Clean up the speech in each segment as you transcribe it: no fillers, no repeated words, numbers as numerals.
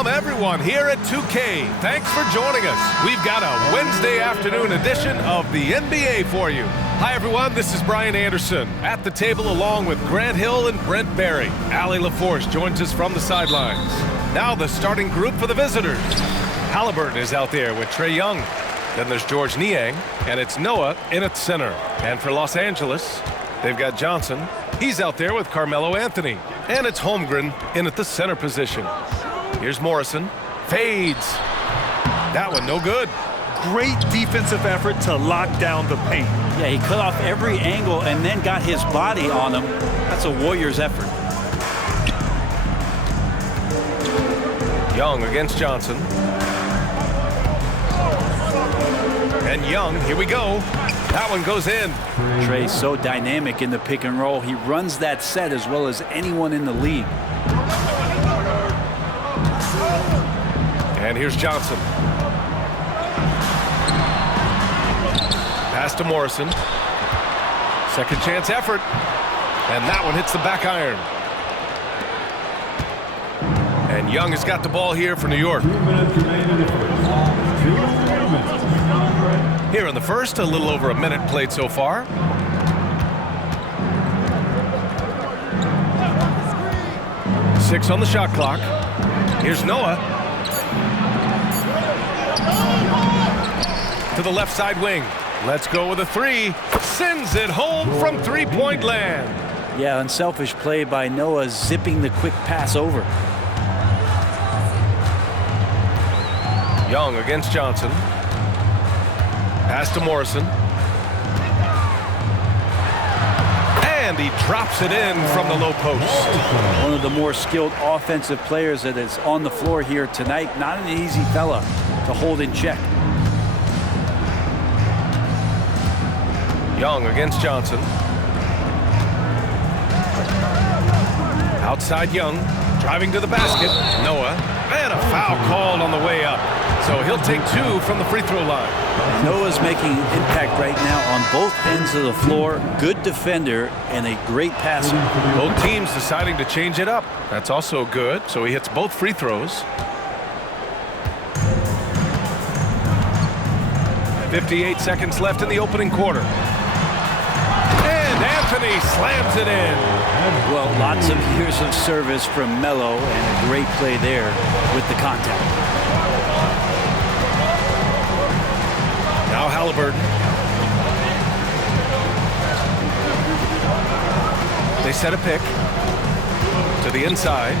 Welcome, everyone, here at 2K. Thanks for joining us. We've got a Wednesday afternoon edition of the NBA for you. Hi, everyone. This is Brian Anderson at the table along with Grant Hill and Brent Barry. Allie LaForce joins us from the sidelines. Now the starting group for the visitors. Halliburton is out there with Trae Young. Then there's George Niang, and it's Noah in at center. And for Los Angeles, they've got Johnson. He's out there with Carmelo Anthony. And it's Holmgren in at the center position. Here's Morrison. Fades. That one no good. Great defensive effort to lock down the paint. Yeah, he cut off every angle and then got his body on him. That's a Warriors effort. Young against Johnson. And Young, here we go. That one goes in. Trae's so dynamic in the pick and roll. He runs that set as well as anyone in the league. And here's Johnson. Pass to Morrison. Second chance effort. And that one hits the back iron. And Young has got the ball here for New York. 2 minutes remaining in the first. 2 minutes. Here in the first, a little over a minute played so far. Six on the shot clock. Here's Noah. To the left side wing. Let's go with a three. Sends it home from three-point land. Yeah, unselfish play by Noah, zipping the quick pass over. Young against Johnson. Pass to Morrison. And he drops it in from the low post. One of the more skilled offensive players that is on the floor here tonight. Not an easy fella to hold in check. Young against Johnson. Outside Young. Driving to the basket. Noah. And a foul called on the way up. So he'll take two from the free throw line. Noah's making an impact right now on both ends of the floor. Good defender and a great passer. Both teams deciding to change it up. That's also good. So he hits both free throws. 58 seconds left in the opening quarter. And Anthony slams it in. Well, lots of years of service from Melo and a great play there with the contact. Now Halliburton. They set a pick to the inside.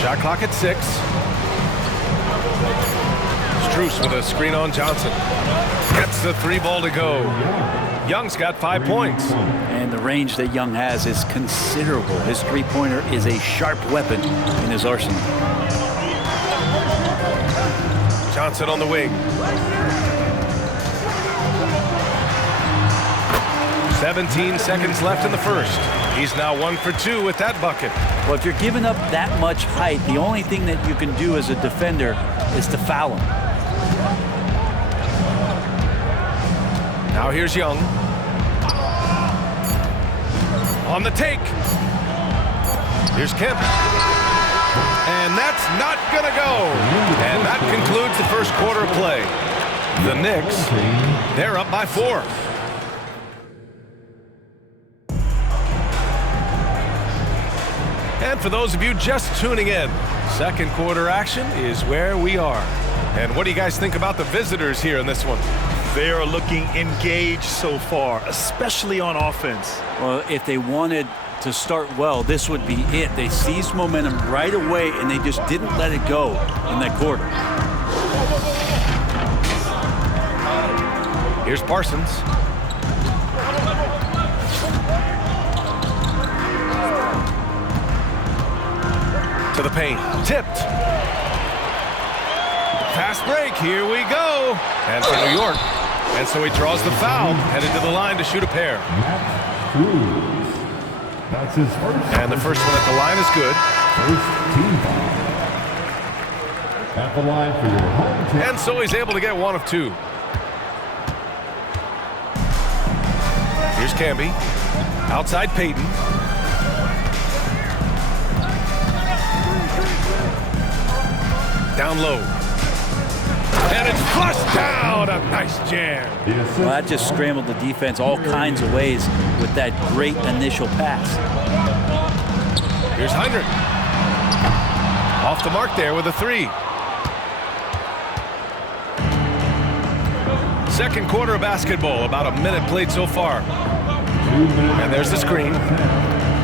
Shot clock at 6. Strus with a screen on Johnson. Gets the three ball to go. Young's got 5 points. And the range that Young has is considerable. His three-pointer is a sharp weapon in his arsenal. Johnson on the wing. 17 seconds left in the first. He's now 1 for 2 with that bucket. Well, if you're giving up that much height, the only thing that you can do as a defender is to foul him. Now here's Young. On the take. Here's Kemp. And that's not going to go. And that concludes the first quarter of play. The Knicks, they're up by 4. And for those of you just tuning in, second quarter action is where we are. And what do you guys think about the visitors here in this one? They are looking engaged so far, especially on offense. Well, if they wanted to start well, this would be it. They seized momentum right away, and they just didn't let it go in that quarter. Here's Parsons. To the paint. Tipped. Fast break. Here we go. And for New York. And so he draws the foul. Headed to the line to shoot a pair. That's his first. And the first one at the line is good. First team foul. At the line for your home team. And so he's able to get 1 of 2. Here's Camby. Outside Payton. Down low. And it's flushed down. A nice jam. Well, that just scrambled the defense all kinds of ways with that great initial pass. Here's Heinrich. Off the mark there with a 3. Second quarter of basketball. About a minute played so far. And there's the screen.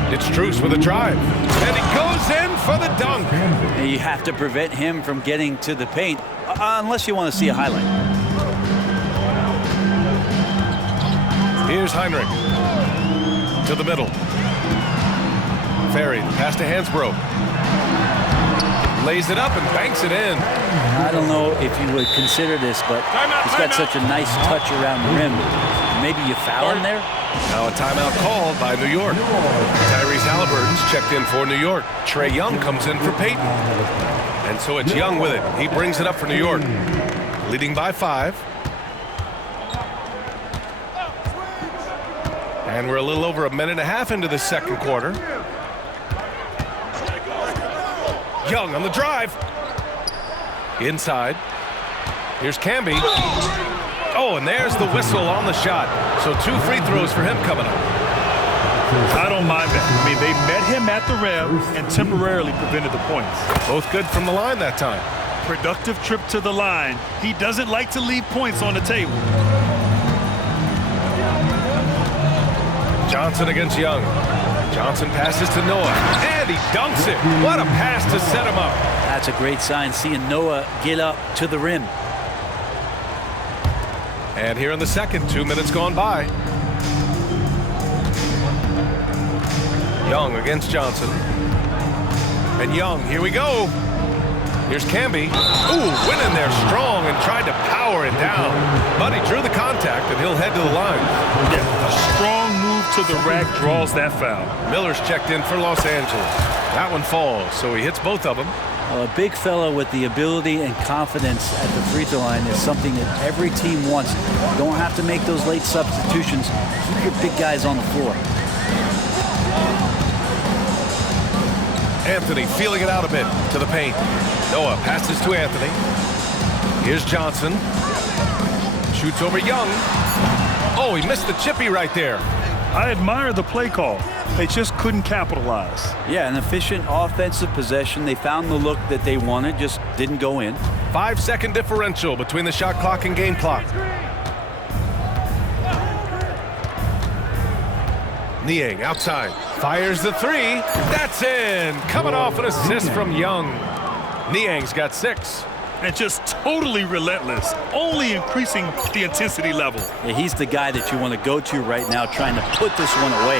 It's Truce with a drive. And he goes in for the dunk. And you have to prevent him from getting to the paint, unless you want to see a highlight. Here's Heinrich. To the middle. Ferry, pass to Hansbrough. Lays it up and banks it in. I don't know if you would consider this, but he's got such a nice touch around the rim. Maybe you foul him there? Now a timeout called by New York. Tyrese Halliburton's checked in for New York. Trae Young comes in for Peyton. And so it's Young with it. He brings it up for New York. Leading by 5. And we're a little over a minute and a half into the second quarter. Young on the drive. Inside. Here's Camby. Oh, and there's the whistle on the shot. So 2 free throws for him coming up. I don't mind that. I mean, they met him at the rim and temporarily prevented the points. Both good from the line that time. Productive trip to the line. He doesn't like to leave points on the table. Johnson against Young. Johnson passes to Noah, and he dunks it. What a pass to set him up. That's a great sign, seeing Noah get up to the rim. And here in the second, 2 minutes gone by. Young against Johnson. And Young, here we go. Here's Camby. Ooh, went in there strong and tried to power it down. But he drew the contact, and he'll head to the line. Yeah, a strong move to the rack draws that foul. Miller's checked in for Los Angeles. That one falls, so he hits both of them. A big fella with the ability and confidence at the free throw line is something that every team wants. You don't have to make those late substitutions. Keep your big guys on the floor. Anthony feeling it out a bit to the paint. Noah passes to Anthony. Here's Johnson. Shoots over Young. Oh, he missed the chippy right there. I admire the play call. They just couldn't capitalize. Yeah, an efficient offensive possession. They found the look that they wanted, just didn't go in. 5-second differential between the shot clock and game clock. Niang outside. Fires the 3. That's in. Coming off an assist from Young. Niang's got 6. And just totally relentless, only increasing the intensity level. Yeah, he's the guy that you want to go to right now, trying to put this one away.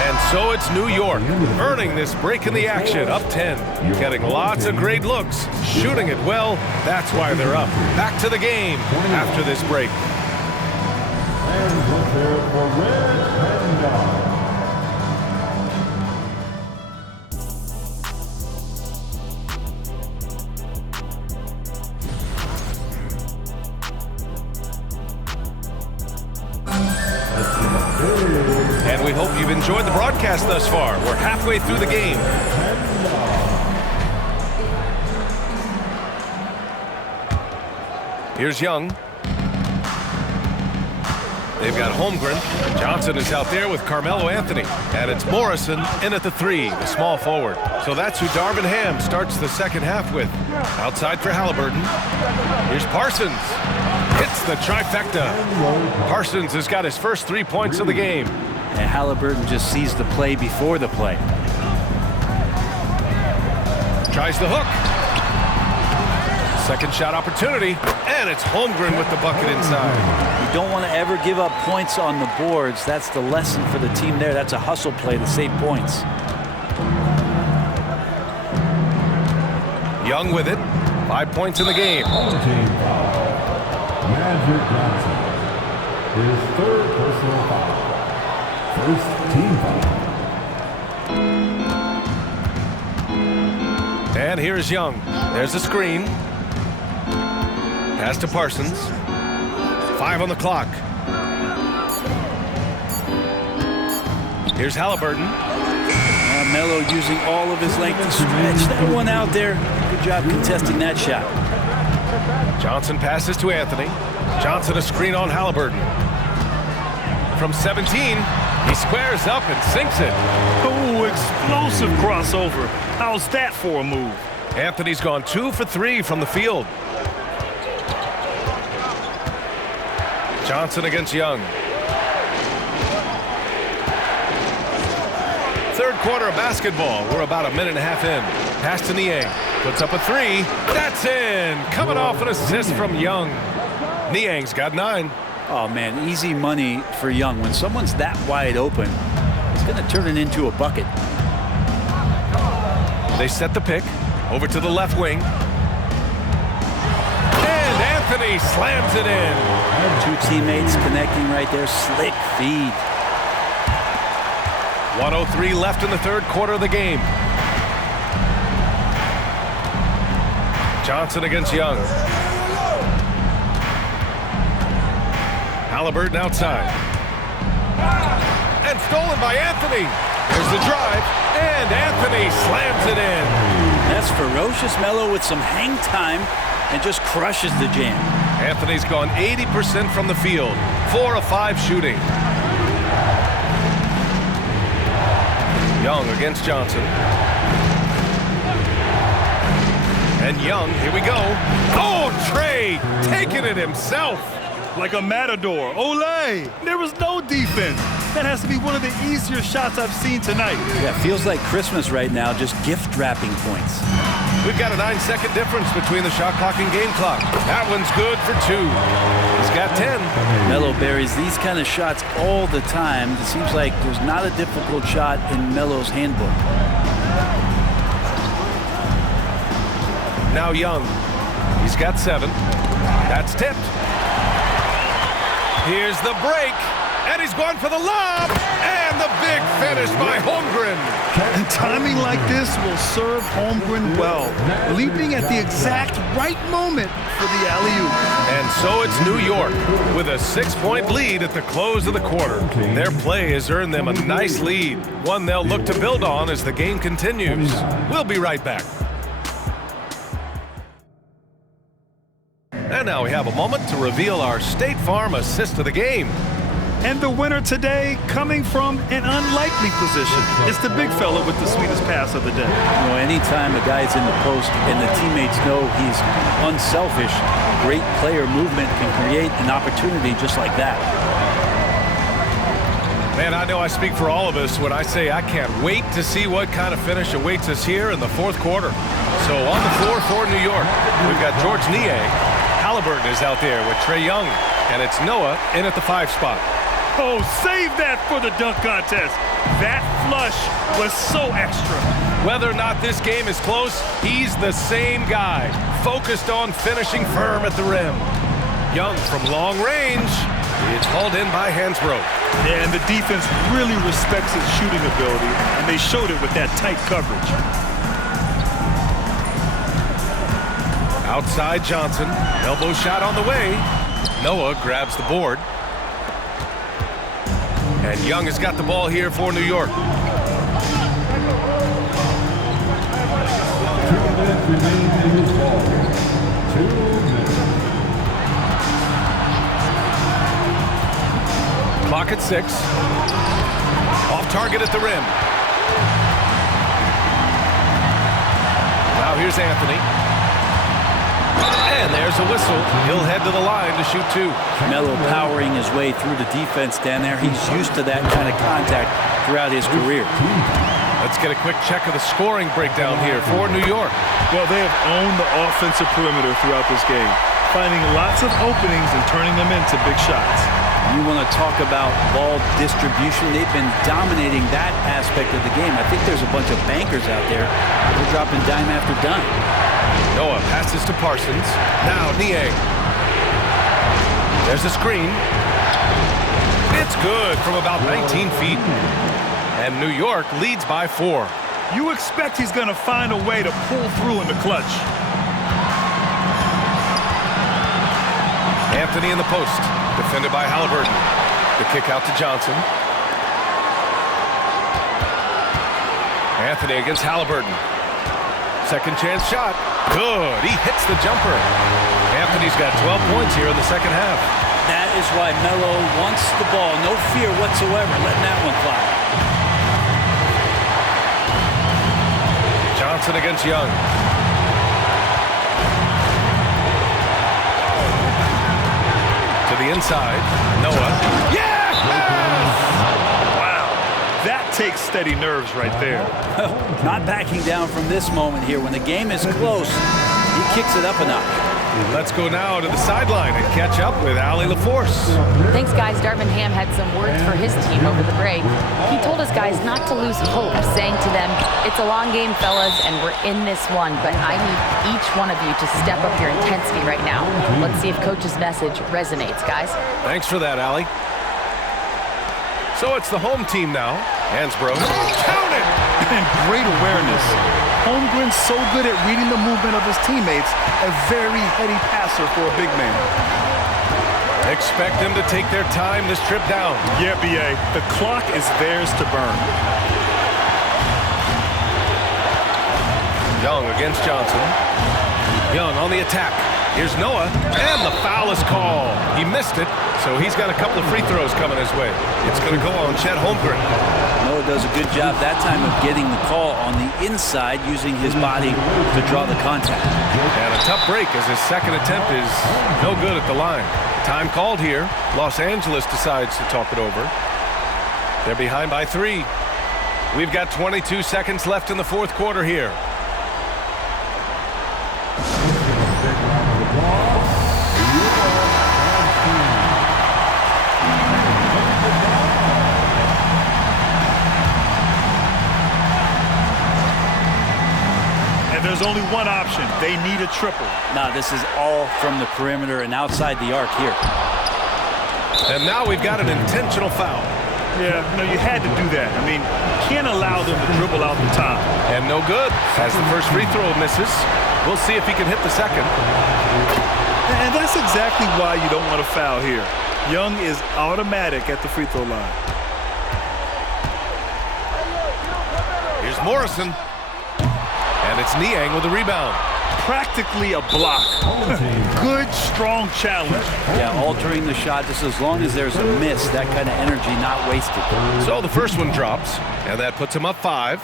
And so it's New York, earning this break in the action, up 10. Getting lots of great looks, shooting it well. That's why they're up. Back to the game after this break. And let's hear it for Red and Yard. And we hope you've enjoyed the broadcast thus far. We're halfway through the game. Here's Young. They've got Holmgren. Johnson is out there with Carmelo Anthony. And it's Morrison in at the 3, the small forward. So that's who Darvin Ham starts the second half with. Outside for Halliburton. Here's Parsons. Hits the trifecta. Parsons has got his first 3 points of the game. And Halliburton just sees the play before the play. Tries the hook. Second shot opportunity. And it's Holmgren with the bucket inside. You don't want to ever give up points on the boards. That's the lesson for the team there. That's a hustle play to save points. Young with it. 5 points in the game. Magic Johnson. His third personal foul. First team foul. And here's Young. There's the screen. Pass to Parsons. 5 on the clock. Here's Halliburton. Melo using all of his length to stretch that one out there. Good job contesting that shot. Johnson passes to Anthony. Johnson a screen on Halliburton. From 17, he squares up and sinks it. Oh, explosive crossover. How's that for a move? Anthony's gone 2 for 3 from the field. Johnson against Young. Third quarter of basketball. We're about a minute and a half in. Pass to Niang. Puts up a 3. That's in. Coming off an assist from Young. Niang's got 9. Oh, man, easy money for Young. When someone's that wide open, it's going to turn it into a bucket. They set the pick. Over to the left wing. And Anthony slams it in. 2 teammates connecting right there. Slick feed. 1:03 left in the third quarter of the game. Johnson against Young. Halliburton outside. And stolen by Anthony. There's the drive. And Anthony slams it in. That's ferocious Melo with some hang time and just crushes the jam. Anthony's gone 80% from the field. 4 of 5 shooting. Young against Johnson. And Young, here we go. Oh, Trey taking it himself. Like a matador. Olay! There was no defense. That has to be one of the easier shots I've seen tonight. Yeah, feels like Christmas right now, just gift wrapping points. We've got a 9-second difference between the shot clock and game clock. That one's good for 2. He's got 10. Melo buries these kind of shots all the time. It seems like there's not a difficult shot in Melo's handbook. Now Young. He's got 7. That's tipped. Here's the break. And he's going for the lob. And the big finish by Holmgren. And timing like this will serve Holmgren well. Leaping at the exact right moment for the alley-oop. And so it's New York with a 6-point lead at the close of the quarter. Their play has earned them a nice lead, one they'll look to build on as the game continues. We'll be right back. And now we have a moment to reveal our State Farm assist of the game. And the winner today coming from an unlikely position. It's the big fella with the sweetest pass of the day. You know, anytime a guy's in the post and the teammates know he's unselfish, great player movement can create an opportunity just like that. Man, I know I speak for all of us when I say I can't wait to see what kind of finish awaits us here in the fourth quarter. So on the floor for New York, we've got George Niang. Halliburton is out there with Trae Young, and it's Noah in at the 5 spot. Oh, save that for the dunk contest. That flush was so extra. Whether or not this game is close, he's the same guy, focused on finishing firm at the rim. Young from long range. It's hauled in by Hansbrough. Yeah, and the defense really respects his shooting ability, and they showed it with that tight coverage. Outside Johnson, elbow shot on the way. Noah grabs the board. And Young has got the ball here for New York. 2 minutes remaining in this ball. 2 minutes. Clock at 6. Off target at the rim. Now here's Anthony. And there's a whistle. He'll head to the line to shoot 2. Melo powering his way through the defense down there. He's used to that kind of contact throughout his career. Let's get a quick check of the scoring breakdown here for New York. Well, they have owned the offensive perimeter throughout this game, finding lots of openings and turning them into big shots. You want to talk about ball distribution. They've been dominating that aspect of the game. I think there's a bunch of bankers out there. They're dropping dime after dime. Noah passes to Parsons. Now Niang. There's a screen. It's good from about 19 feet. And New York leads by 4. You expect he's going to find a way to pull through in the clutch. Anthony in the post. Defended by Halliburton. The kick out to Johnson. Anthony against Halliburton. Second chance shot. Good. He hits the jumper. Anthony's got 12 points here in the second half. That is why Melo wants the ball. No fear whatsoever letting that one fly. Johnson against Young. To the inside. Noah. Yes! Wow. That takes steady nerves right there. Not backing down from this moment here. When the game is close, he kicks it up a notch. Let's go now to the sideline and catch up with Allie LaForce. Thanks, guys. Darvin Ham had some words for his team over the break. He told his guys not to lose hope, saying to them, "It's a long game, fellas, and we're in this one, but I need each one of you to step up your intensity right now." Let's see if Coach's message resonates, guys. Thanks for that, Allie. So it's the home team now. Hansbrough. Count it! And great awareness. Holmgren's so good at reading the movement of his teammates. A very heady passer for a big man. Expect them to take their time this trip down. Yeah, B.A. The clock is theirs to burn. Young against Johnson. Young on the attack. Here's Noah, and the foul is called. He missed it, so he's got a couple of free throws coming his way. It's going to go on Chet Holmgren. Noah does a good job that time of getting the call on the inside, using his body to draw the contact. And a tough break as his second attempt is no good at the line. Time called here. Los Angeles decides to talk it over. They're behind by 3. We've got 22 seconds left in the fourth quarter here. And there's only one option. They need a triple. Now this is all from the perimeter and outside the arc here. And now we've got an intentional foul. Yeah, no, you had to do that. I mean, you can't allow them to dribble out the top. And no good. As the first free throw misses, we'll see if he can hit the second. And that's exactly why you don't want to foul here. Young is automatic at the free throw line. Here's Morrison. And it's Niang with the rebound. Practically a block. Good, strong challenge. Yeah, altering the shot just as long as there's a miss, that kind of energy not wasted. So the first one drops, and that puts him up 5.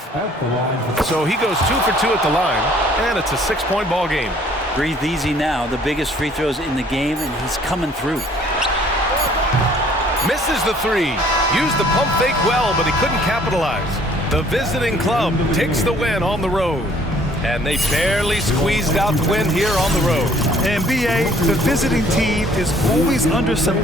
So he goes 2 for 2 at the line, and it's a 6-point ball game. Breathe easy now. The biggest free throws in the game, and he's coming through. Misses the 3. Used the pump fake well, but he couldn't capitalize. The visiting club takes the win on the road. And they barely squeezed out the win here on the road. And B.A., the visiting team is always under some